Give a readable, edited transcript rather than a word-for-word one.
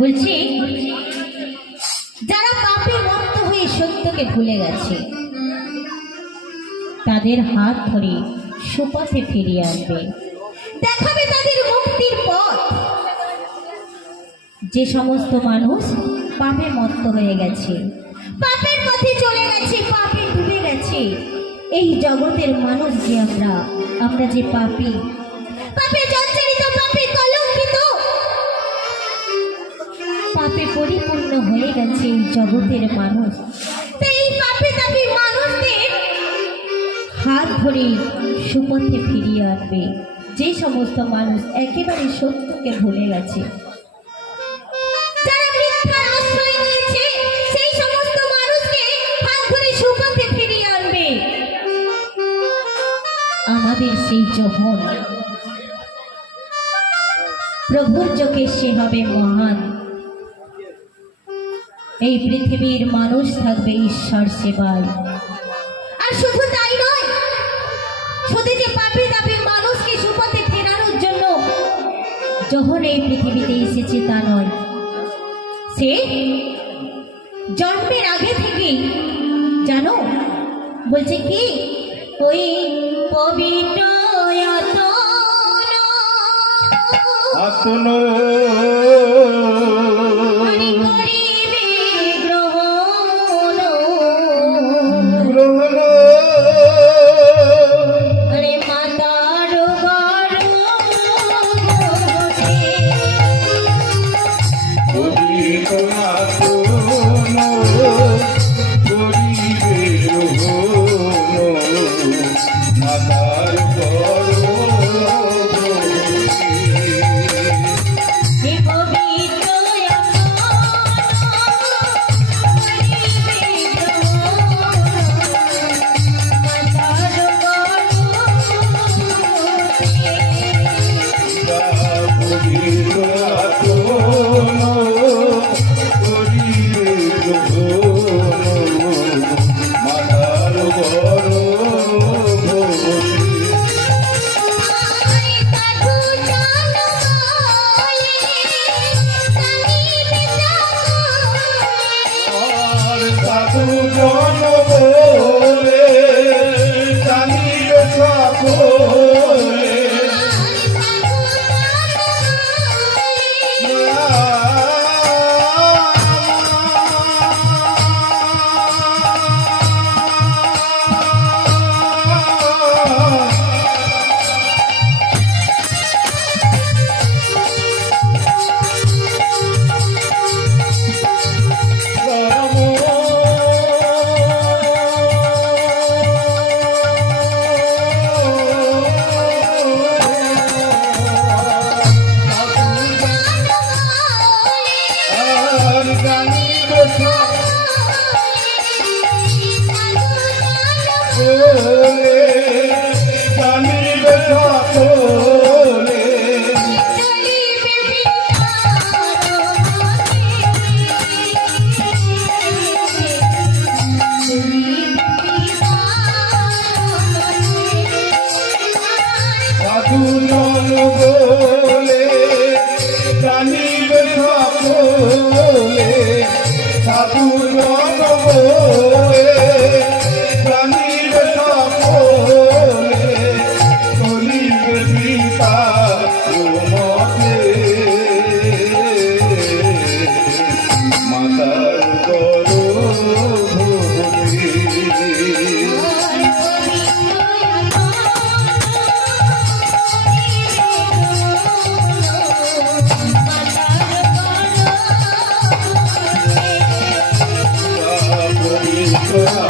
বলছি যারা পাপে মত্ত হয়ে সত্যকে ভুলে গেছে তাদের হাত ধরে সুপথে ফিরিয়ে আনবে, দেখাবে তাদের মুক্তির পথ। যে সমস্ত মানুষ পাপে মত্ত হয়ে গেছে, পাপের পথে চলে গেছে, পাপে ডুবে গেছে, এই জগতের মানুষ যে আমরা যে পাপী, পাপে জর্জরিত, পাপে কলঙ্কিত, পাপে পরিপূর্ণ হয়ে গেছে এই জগতের মানুষ। এই পাপে তাপে মানুষদের হাত ধরে সুপথে ফিরিয়ে আনবে যে সমস্ত মানুষ একেবারে সত্যকে ভুলে গেছে, যারা মিথ্যার আশ্রয় নিয়েছে, সেই সমস্ত মানুষকে হাত ধরে সুপথে ফিরিয়ে আনবে। আমাদের সেই যখন প্রভুর চোখে সে হবে মহান। এই পৃথিবীর মানুষ থাকবে ঈশ্বর সেবায়। আর শুধু তাই নয়, শুধু যে পাপী তাপী মানুষকে সুপথে ফেরানোর জন্য যখন এই পৃথিবীতে এসেছে তা নয়, সে জন্মের আগে থেকেই জানো বলছে কি, ওই পবিত্র আতনো সাধু প্রাণীর সকলে চলিবে পিতা মতে মাতার গর্ভবতী পবিত্র